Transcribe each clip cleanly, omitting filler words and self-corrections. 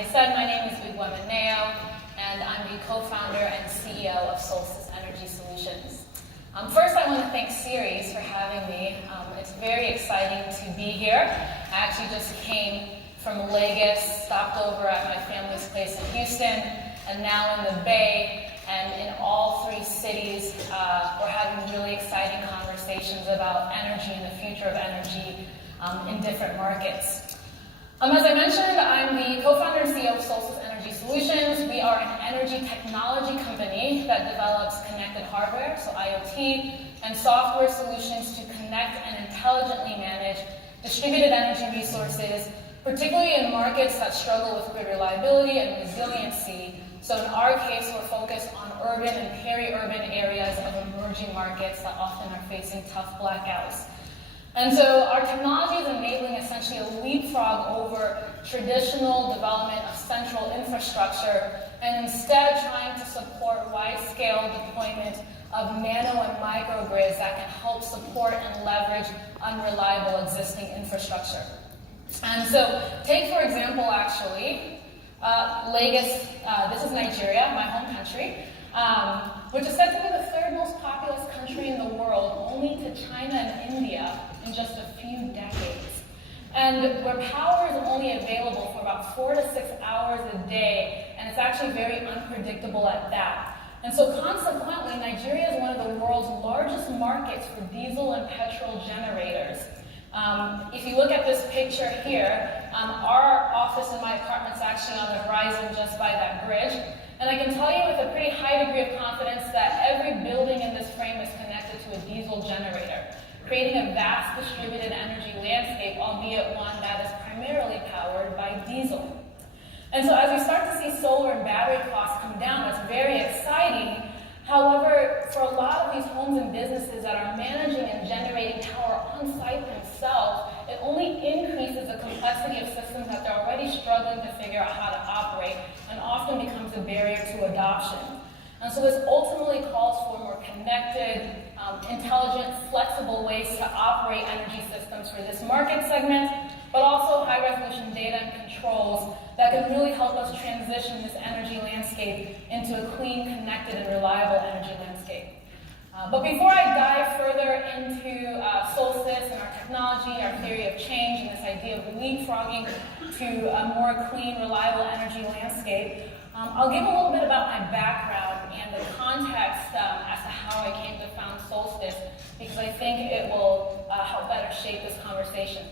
I said, my name is Ugwem Eneyo, and I'm the co-founder and CEO of Solstice Energy Solutions. First, I want to thank Ceres for having me. It's very exciting to be here. I actually just came from Lagos, stopped over at my family's place in Houston, and now in the Bay, and in all three cities, we're having really exciting conversations about energy and the future of energy in different markets. As I mentioned, I'm the co-founder and CEO of Solstice Energy Solutions. We are an energy technology company that develops connected hardware, so IoT, and software solutions to connect and intelligently manage distributed energy resources, particularly in markets that struggle with grid reliability and resiliency. So in our case, we're focused on urban and peri-urban areas of emerging markets that often are facing tough blackouts. And so our technology is enabling essentially a leapfrog over traditional development of central infrastructure, and instead trying to support wide-scale deployment of nano and microgrids that can help support and leverage unreliable existing infrastructure. And so take, for example, actually, Lagos, this is Nigeria, my home country, which is said to be the third most populous country in the world, only to China and India in just a few decades. And where power is only available for about 4 to 6 hours a day, and it's actually very unpredictable at that. And so consequently, Nigeria is one of the world's largest markets for diesel and petrol generators. If you look at this picture here, our office in my apartment is actually on the horizon just by that bridge. And I can tell you with a pretty high degree of confidence that every building in this frame is connected to a diesel generator, creating a vast distributed energy landscape, albeit one that is primarily powered by diesel. And so as we start to see solar and battery costs come down, that's very exciting. However, for a lot of these homes and businesses that are managing and generating power on site themselves, it only increases the complexity of systems that they're already struggling to figure out how to operate, and often becomes a barrier to adoption. And so this ultimately calls for more connected, intelligent, flexible ways to operate energy systems for this market segment, but also high-resolution data and controls that can really help us transition this energy landscape into a clean, connected, and reliable energy landscape. But before I dive further into Solstice and our technology, our theory of change, and this idea of leapfrogging to a more clean, reliable energy landscape, I'll give a little bit about my background and the context as to how I came to found Solstice, because I think it will help better shape this conversation.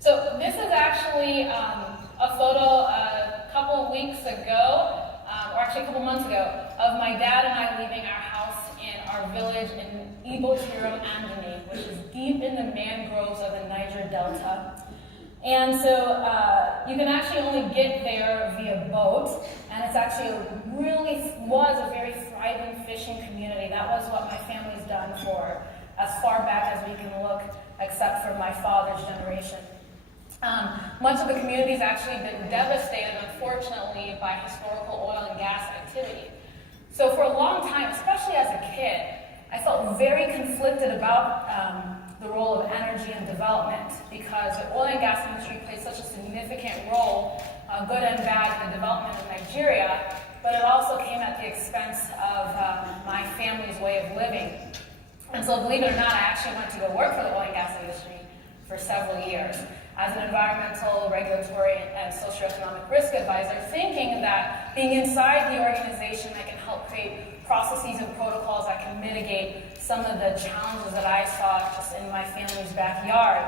So this is actually a photo a couple of weeks ago, or actually a couple months ago, of my dad and I leaving our house in our village in Ibotirum, Andoni, which is deep in the mangroves of the Niger Delta. And so you can actually only get there via boat, and it's actually was a very thriving fishing community. That was what my family's done for as far back as we can look, except for my father's generation. Much of the community has actually been devastated, unfortunately, by historical oil and gas activity. So for a long time, especially as a kid, I felt very conflicted about the role of energy and development, because the oil and gas industry played such a significant role, good and bad, in the development of Nigeria, but it also came at the expense of my family's way of living. And so believe it or not, I actually went to go work for the oil and gas industry for several years as an environmental, regulatory, and socioeconomic risk advisor, thinking that being inside the organization, I can help create processes and protocols that can mitigate some of the challenges that I saw just in my family's backyard.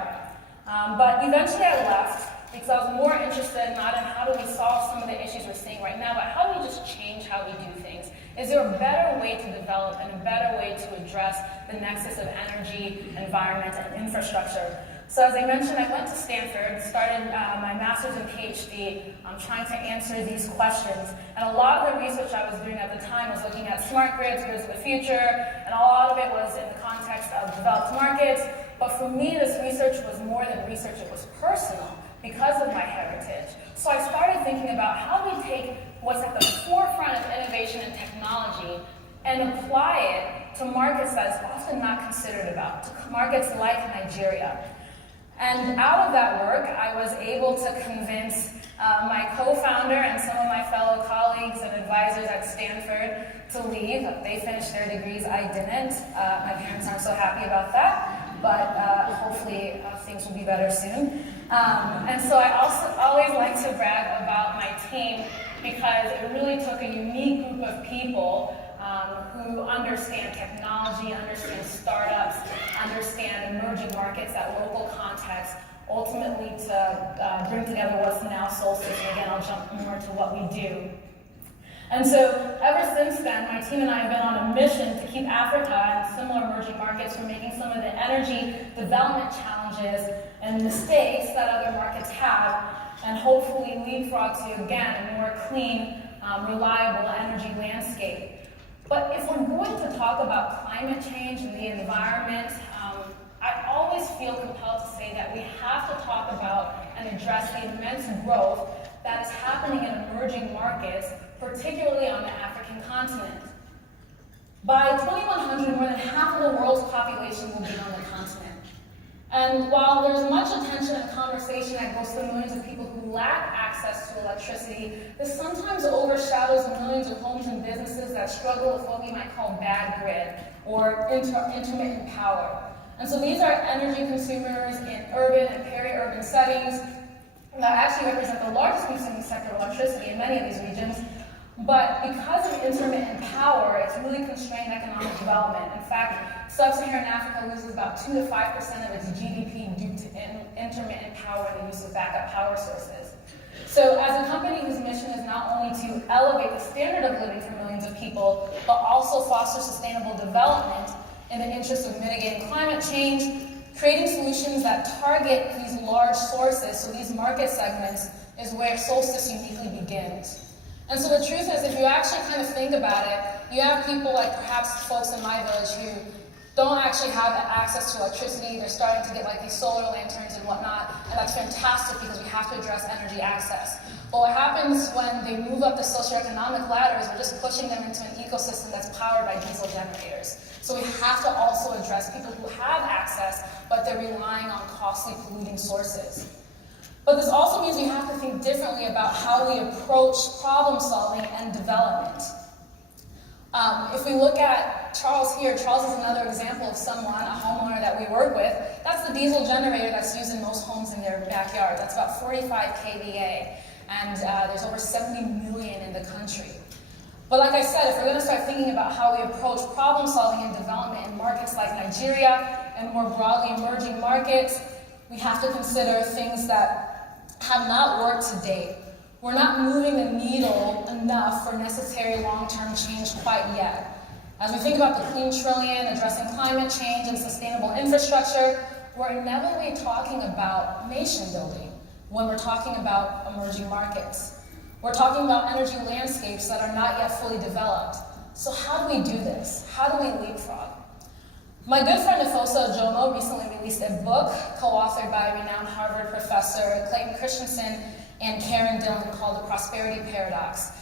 But eventually I left because I was more interested not in how do we solve some of the issues we're seeing right now, but how do we just change how we do things? Is there a better way to develop and a better way to address the nexus of energy, environment, and infrastructure? So as I mentioned, I went to Stanford, started my master's and PhD trying to answer these questions. And a lot of the research I was doing at the time was looking at smart grids, grids of the future, and a lot of it was in the context of developed markets. But for me, this research was more than research, it was personal because of my heritage. So I started thinking about how do we take what's at the forefront of innovation and technology and apply it to markets that is often not considered about, to markets like Nigeria. And out of that work, I was able to convince my co-founder and some of my fellow colleagues and advisors at Stanford to leave. They finished their degrees, I didn't. My parents aren't so happy about that, but hopefully things will be better soon. And so I also always like to brag about my team because it really took a unique group of people who understand technology, understand startups, understand emerging markets at local context, ultimately to bring together what's now Solstice. And again, I'll jump more into what we do. And so ever since then, my team and I have been on a mission to keep Africa and similar emerging markets from making some of the energy development challenges and mistakes that other markets have, and hopefully leapfrog to, again, a more clean, reliable energy landscape. But if we're going to talk about climate change and the environment, I always feel compelled to say that we have to talk about and address the immense growth that is happening in emerging markets, particularly on the African continent. By 2100, more than half of the world's population will be on the continent. And while there's much attention and conversation that goes to millions of people who lack access to electricity, this sometimes overshadows the millions of homes and businesses that struggle with what we might call bad grid or intermittent power. And so these are energy consumers in urban and peri-urban settings that actually represent the largest consuming sector of electricity in many of these regions. But because of intermittent power, it's really constrained economic development. In fact, sub-Saharan Africa loses about 2 to 5% of its GDP due to intermittent power and the use of backup power sources. So as a company whose mission is not only to elevate the standard of living for millions of people, but also foster sustainable development in the interest of mitigating climate change, creating solutions that target these large sources, so these market segments, is where Solstice uniquely begins. And so the truth is, if you actually kind of think about it, you have people like perhaps folks in my village who don't actually have access to electricity. They're starting to get like these solar lanterns and whatnot, and that's fantastic because we have to address energy access. But what happens when they move up the socioeconomic ladder is we're just pushing them into an ecosystem that's powered by diesel generators. So we have to also address people who have access, but they're relying on costly polluting sources. But this also means we have to think differently about how we approach problem solving and development. If we look at Charles here, Charles is another example of someone, a homeowner that we work with. That's the diesel generator that's used in most homes in their backyard. That's about 45 kVA, and there's over 70 million in the country. But like I said, if we're going to start thinking about how we approach problem solving and development in markets like Nigeria and more broadly emerging markets, we have to consider things that have not worked to date. We're not moving the needle enough for necessary long-term change quite yet. As we think about the Clean Trillion, addressing climate change and sustainable infrastructure, we're inevitably talking about nation building when we're talking about emerging markets. We're talking about energy landscapes that are not yet fully developed. So how do we do this? How do we leapfrog? My good friend Ifosa Ojomo recently released a book co-authored by renowned Harvard professor Clayton Christensen and Karen Dillon called The Prosperity Paradox.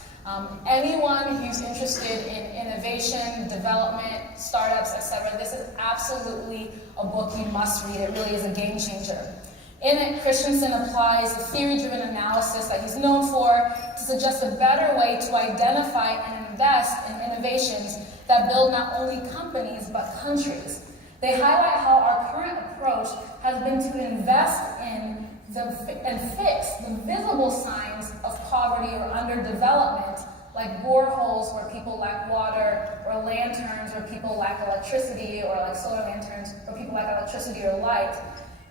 Anyone who's interested in innovation, development, startups, etc., this is absolutely a book you must read. It really is a game changer. In it, Christensen applies the theory-driven analysis that he's known for to suggest a better way to identify and invest in innovations that build not only companies, but countries. They highlight how our current approach has been to invest in and fix the visible signs of poverty or underdevelopment, like boreholes where people lack water, or lanterns where people lack electricity, or like solar lanterns where people lack electricity or light.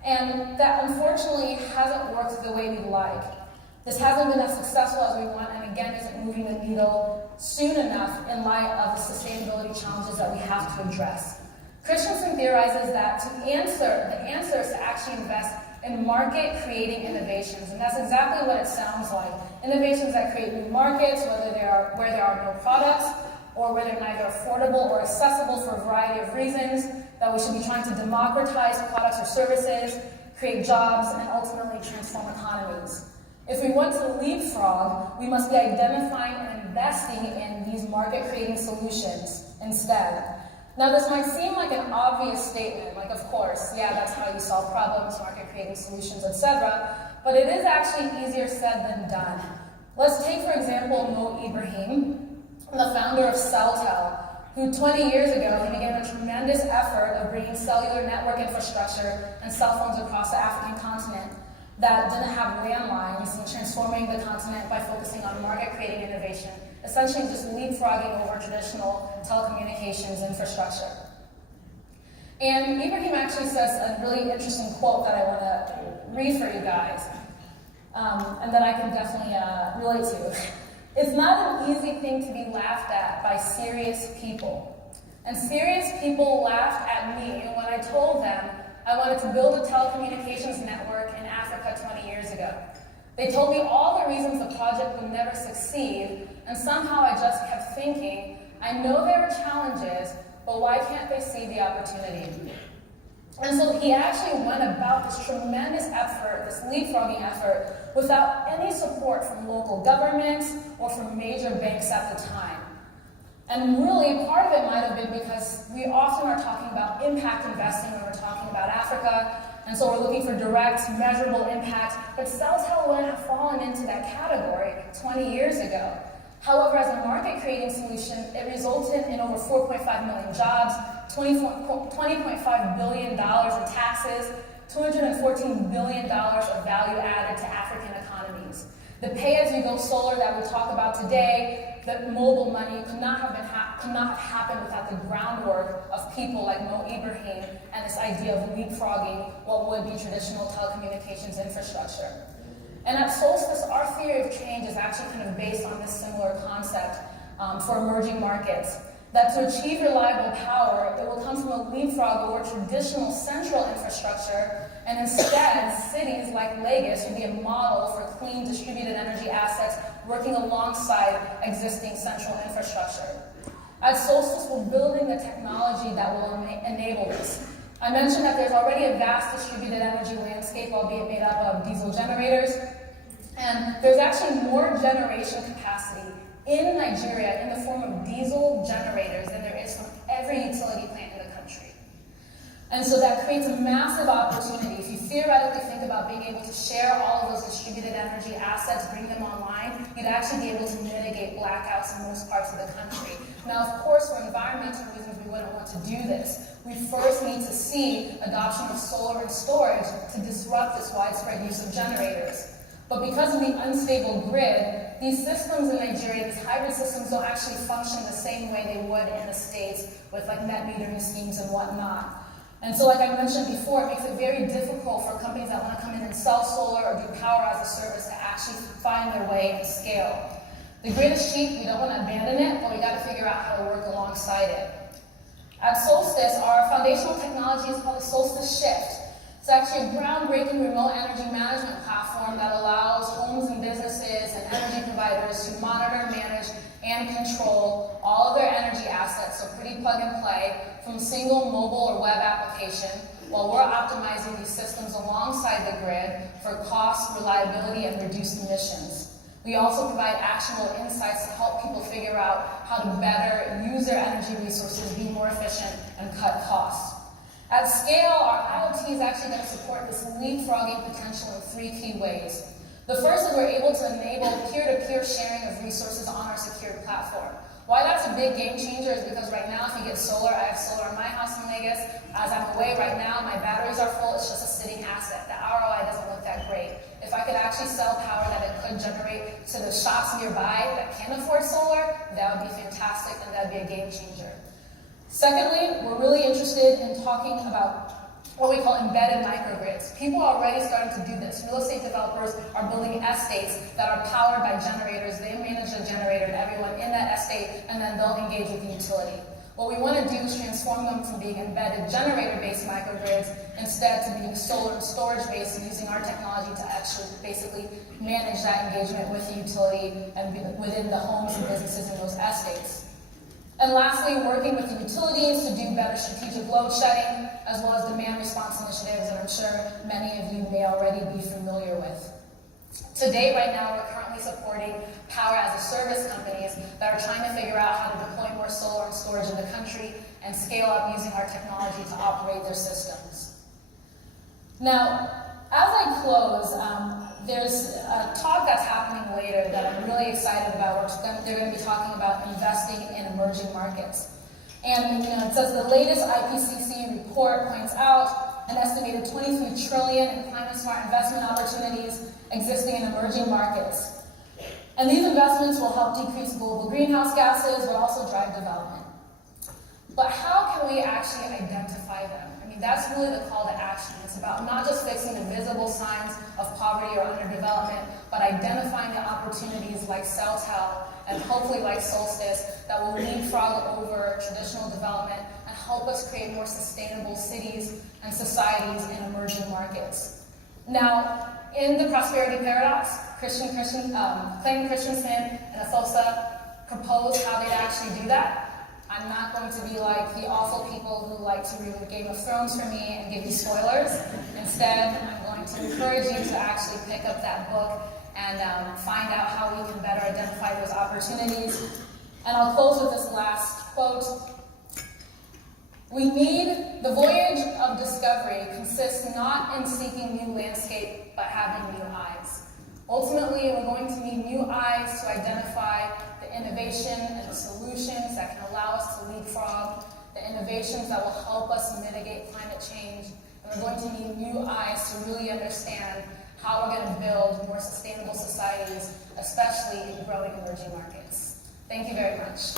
And that unfortunately hasn't worked the way we'd like. This hasn't been as successful as we want, and again isn't moving the needle soon enough in light of the sustainability challenges that we have to address. Christensen theorizes that the answer is to actually invest in market-creating innovations, and that's exactly what it sounds like. Innovations that create new markets, where there are no products, or where they're neither affordable or accessible for a variety of reasons, that we should be trying to democratize products or services, create jobs, and ultimately transform economies. If we want to leapfrog, we must be identifying and investing in these market-creating solutions instead. Now, this might seem like an obvious statement, like, of course, yeah, that's how you solve problems, market creating solutions, etc., but it is actually easier said than done. Let's take, for example, Mo Ibrahim, the founder of CellTel, who 20 years ago, he began a tremendous effort of bringing cellular network infrastructure and cell phones across the African continent that didn't have landlines, and transforming the continent by focusing on market-creating innovation, essentially just leapfrogging over traditional telecommunications infrastructure. And Ibrahim actually says a really interesting quote that I want to read for you guys, and that I can definitely relate to. It's not an easy thing to be laughed at by serious people. And serious people laughed at me when I told them I wanted to build a telecommunications network in Africa 20 years ago. They told me all the reasons the project would never succeed, and somehow I just kept thinking, I know there are challenges, but why can't they see the opportunity? And so he actually went about this tremendous effort, this leapfrogging effort, without any support from local governments or from major banks at the time. And really, part of it might have been because we often are talking about impact investing when we're talking about Africa, and so we're looking for direct, measurable impact, but CellTel wouldn't have fallen into that category 20 years ago. However, as a market-creating solution, it resulted in over 4.5 million jobs, $20.5 billion in taxes, $214 billion of value added to African economies. The pay-as-you-go solar that we talk about today, the mobile money could not have happened without the groundwork of people like Mo Ibrahim and this idea of leapfrogging what would be traditional telecommunications infrastructure. And at Solstice, our theory of change is actually kind of based on this similar concept for emerging markets, that to achieve reliable power, it will come from a leapfrog over traditional central infrastructure, and instead, cities like Lagos will be a model for clean distributed energy assets working alongside existing central infrastructure. At Solstice, we're building the technology that will enable this. I mentioned that there's already a vast distributed energy landscape, albeit made up of diesel generators, and there's actually more generation capacity in Nigeria in the form of diesel generators than there is from every utility plant in the country. And so that creates a massive opportunity. If you theoretically think about being able to share all of those distributed energy assets, bring them online, you'd actually be able to mitigate blackouts in most parts of the country. Now, of course, for environmental reasons, we wouldn't want to do this. We first need to see adoption of solar and storage to disrupt this widespread use of generators. But because of the unstable grid, these systems in Nigeria, these hybrid systems, don't actually function the same way they would in the States with like net metering schemes and whatnot. And so like I mentioned before, it makes it very difficult for companies that want to come in and sell solar or do power as a service to actually find their way and scale. The grid is cheap, we don't want to abandon it, but we got to figure out how to work alongside it. At Solstice, our foundational technology is called the Solstice Shift. It's actually a groundbreaking remote energy management platform that allows homes and businesses and energy providers to monitor, manage, and control all of their energy assets, so pretty plug and play, from a single mobile or web application, while we're optimizing these systems alongside the grid for cost, reliability, and reduced emissions. We also provide actionable insights to help people figure out how to better use their energy resources, be more efficient, and cut costs. At scale, our IoT is actually going to support this leapfrogging potential in 3 key ways. The first is we're able to enable peer-to-peer sharing of resources on our secured platform. Why that's a big game changer is because right now, if you get solar, I have solar in my house in Lagos. As I'm away right now, my batteries are full, it's just a sitting asset. The ROI doesn't look that great. If I could actually sell power that it could generate to the shops nearby that can afford solar, that would be fantastic and that would be a game changer. Secondly, we're really interested in talking about what we call embedded microgrids. People are already starting to do this. Real estate developers are building estates that are powered by generators. They manage the generator and everyone in that estate, and then they'll engage with the utility. What we want to do is transform them from being embedded generator-based microgrids instead to being solar and storage-based, using our technology to actually basically manage that engagement with the utility and within the homes and businesses in those estates. And lastly, working with the utilities to do better strategic load shedding, as well as demand response initiatives that I'm sure many of you may already be familiar with. To date, right now, we're currently supporting power as a service companies that are trying to figure out how to deploy more solar and storage in the country and scale up using our technology to operate their systems. Now, as I close, there's a talk that's happening later that I'm really excited about. They're going to be talking about investing in emerging markets. And it says the latest IPCC report points out an estimated $23 trillion in climate-smart investment opportunities existing in emerging markets. And these investments will help decrease global greenhouse gases, but also drive development. But how can we actually identify them? I mean, that's really the call to action. It's about not just fixing the visible signs of poverty or underdevelopment, but identifying the opportunities like CellTel and hopefully like Solstice that will leapfrog over traditional development and help us create more sustainable cities and societies in emerging markets. Now, in the prosperity paradox, Clayton Christensen and Athosa propose how they'd actually do that. I'm not going to be like the awful people who like to read Game of Thrones for me and give you spoilers. Instead, I'm going to encourage you to actually pick up that book and find out how we can better identify those opportunities. And I'll close with this last quote. The voyage of discovery consists not in seeking new landscape, but having new eyes. Ultimately, we're going to need new eyes to identify the innovation and the solutions that can allow us to leapfrog, the innovations that will help us mitigate climate change, and we're going to need new eyes to really understand how we're going to build more sustainable societies, especially in growing emerging markets. Thank you very much.